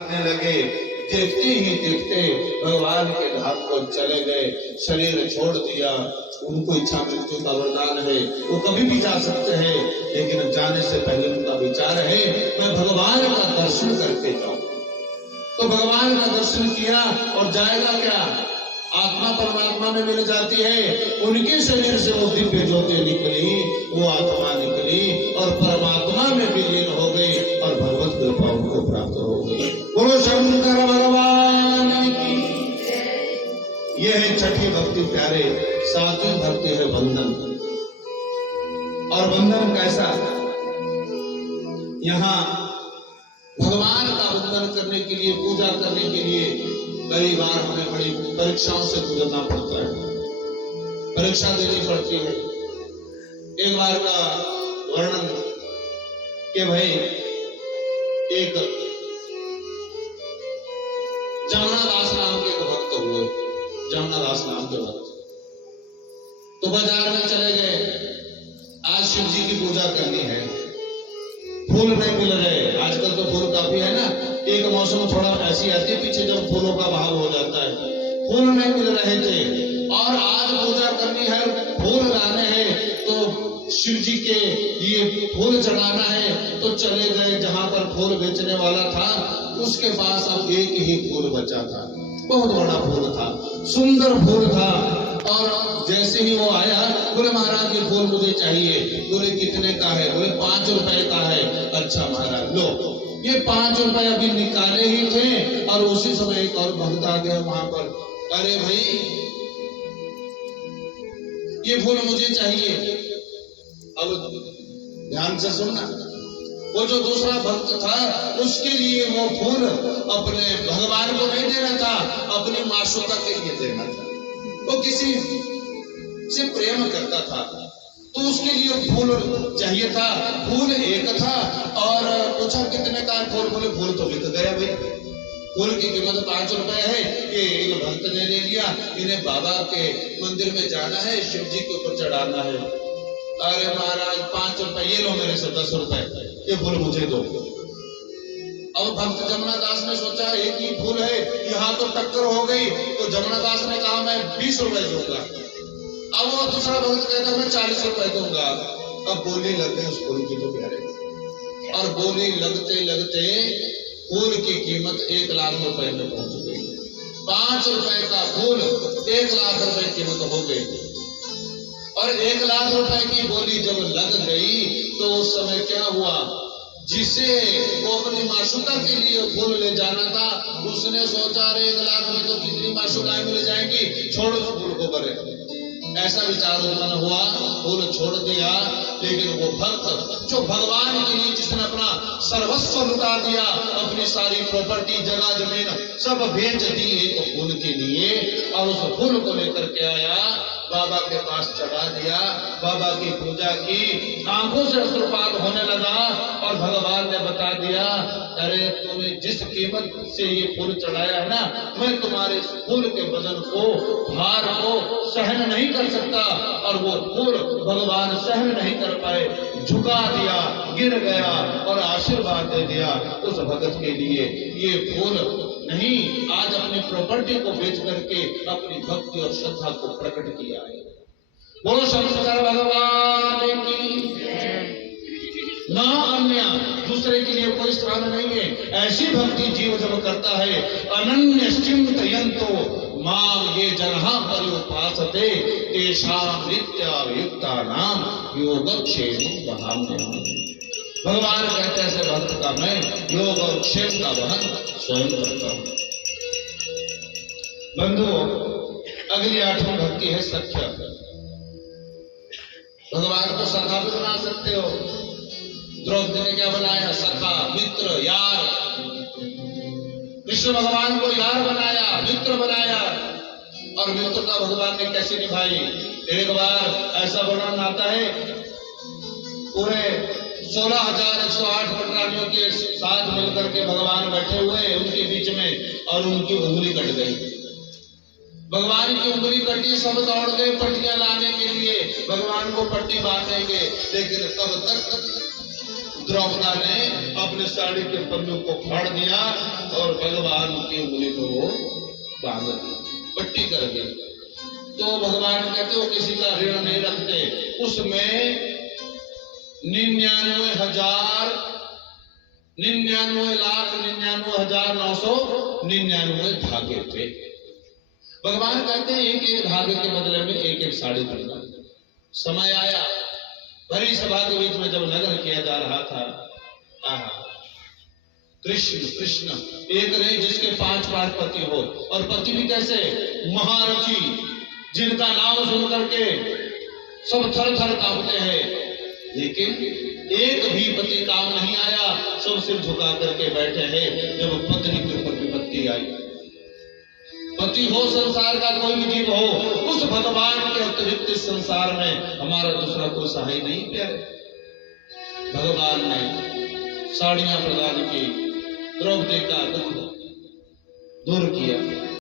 करने लगे। देखते ही देखते भगवान के धाम को चले गए, शरीर छोड़ दिया। उनको इच्छा मृत्यु का वरदान है, वो कभी भी जा सकते हैं, लेकिन जाने से पहले उनका विचार है मैं भगवान का दर्शन करके जाऊं। तो भगवान का दर्शन किया और जाएगा क्या, आत्मा परमात्मा में मिल जाती है। उनके शरीर से वो दिव्य ज्योति निकली, वो आत्मा निकली और परमात्मा में विलीन हो गई और भगवत कृपा उनको प्राप्त हो गई। बोलो शंकर भगवान की। यह है छठी भक्ति प्यारे। सातवीं भक्ति है वंदन। और वंदन कैसा, यहाँ भगवान का वंदन करने के लिए, पूजा करने के लिए कई बार हमें बड़ी परीक्षाओं से गुजरना पड़ता है, परीक्षा देनी पड़ती है। एक बार का वर्णन कि भाई एक जमुनादास नाम के भक्त हुए, जमुनादास नाम के भक्त तो बाजार में चले गए, आज शिव जी की पूजा करनी है, फूल नहीं मिल रहे। आजकल तो फूल काफी है ना, एक मौसम थोड़ा ऐसी आती है पीछे जब फूलों का भाव हो जाता है, फूल नहीं मिल रहे थे और आज पूजा करनी है, फूल लाने हैं तो शिव जी के लिए फूल चढ़ाना है। तो चले गए जहां पर फूल बेचने वाला था, उसके पास अब एक ही फूल बचा था, बहुत बड़ा फूल था, सुंदर फूल था। और जैसे ही वो आया, बोले महाराज ये फूल मुझे चाहिए। बोले कितने का है? बोले 5 रुपए का है। अच्छा महाराज लो। ये 5 रुपए अभी निकाले ही थे और उसी समय एक और भक्त आ गया वहां पर, अरे भाई ये फूल मुझे चाहिए। अब ध्यान से सुनना, वो जो दूसरा भक्त था उसके लिए वो फूल अपने भगवान को नहीं दे रहा था, अपनी मासूका के लिए देना था। वो किसी से प्रेम करता था तो उसके लिए फूल चाहिए था। फूल एक था और पूछा कितने का फूल? बोले फूल तो बिक गया भाई, फूल की कीमत 5 रुपए है। ये इन भक्त ने ले लिया, इन्हें बाबा के मंदिर में जाना है, शिव जी के ऊपर चढ़ाना है। अरे महाराज 5 रुपए, ये लो मेरे से 10 रुपए, ये फूल मुझे दो। अब भक्त जमुनादास ने सोचा एक ही फूल है, यहाँ तो टक्कर हो गई। तो जमुनादास ने कहा मैं 20 रुपए दूंगा। अब वो दूसरा भक्त कहता मैं 40 रुपए दूंगा। अब बोली लग गई उस फूल की तो प्यारे, और बोली लगते लगते फूल की कीमत 1 लाख रुपए में पहुंच गई। 5 रुपए का फूल 1 लाख रुपए कीमत हो गई। और 1 लाख रुपए की बोली जब लग गई तो उस समय क्या हुआ, जिसे वो अपनी माशुका के लिए फूल ले जाना था, उसने सोचा अरे 1 लाख में तो कितनी माशुकाएं मिल जाएंगी, छोड़ो उस फूल को करे। ऐसा विचार उत्पन्न हुआ, फूल छोड़ दिया। लेकिन वो भक्त जो भगवान के लिए, जिसने अपना सर्वस्व लुटा दिया, अपनी सारी प्रॉपर्टी जगह जमीन सब बेच दी एक फूल के लिए, और उस फूल को लेकर के आया, बाबा के पास चढ़ा दिया, बाबा की पूजा की, आंखों से अश्रुपात होने लगा और भगवान ने बता दिया अरे तूने जिस कीमत से ये फूल चढ़ाया है ना, मैं तुम्हारे इस फूल के वजन को, भार को सहन नहीं कर सकता। और वो फूल भगवान सहन नहीं कर पाए, झुका दिया, गिर गया और आशीर्वाद दे दिया उस भगत के लिए। ये फूल नहीं, आज अपनी प्रॉपर्टी को बेच करके अपनी भक्ति और श्रद्धा को प्रकट किया है। बोलो शंकर भगवान की। ना अन्य, दूसरे के लिए कोई स्थान नहीं है। ऐसी भक्ति जीव जब करता है, अनन्य चिंतयन्तो मां ये जनहा पर्युपासते तेषां नित्यायुक्तानां योगक्षेम वहाम्यहम्। भगवान कहते हैं ऐसे भक्त का मैं योग और क्षेम का वहन स्वयं करता हूं। बंधुओं, अगली 8वीं भक्ति है सख्य। भगवान को सखा भी बना सकते हो। द्रौपदी ने क्या बनाया? सखा, मित्र, यार। कृष्ण भगवान को यार बनाया, मित्र बनाया। और मित्रता भगवान ने कैसे निभाई? एक बार ऐसा वर्णन आता है, पूरे 16,108 पटरानियों के साथ मिलकर के भगवान बैठे हुए उनके बीच में, और उनकी उंगली कट गई। भगवान की उंगली कटी, सब दौड़ गए पट्टियां लाने के लिए, भगवान को पट्टी बांधेंगे। लेकिन तब तक द्रौपदा ने अपने साड़ी के पल्लू को फाड़ दिया और भगवान की उंगली को वो बांध दी, पट्टी कर दी। तो भगवान कहते हो किसी का ऋण नहीं रखते, उसमें 99,99,99,999 धागे थे। भगवान कहते हैं एक एक धागे के बदले में एक एक साड़ी दूंगा। समय आया, भरी सभा के बीच में जब नगर किया जा रहा था, कृष्ण कृष्ण एक नहीं जिसके 5 पति हो, और पति भी कैसे, महारथी, जिनका नाम सुन करके सब थर थर कांपते हैं, लेकिन एक भी पति काम नहीं आया, सब सिर झुका करके बैठे हैं। जब पत्नी के ऊपर विपत्ति आई, पति हो संसार का कोई भी जीव हो, उस भगवान के अतिरिक्त इस संसार में हमारा दूसरा कोई सहाय नहीं प्यारे। भगवान ने साड़ियां प्रदान की, द्रौपदी का दुख दूर किया।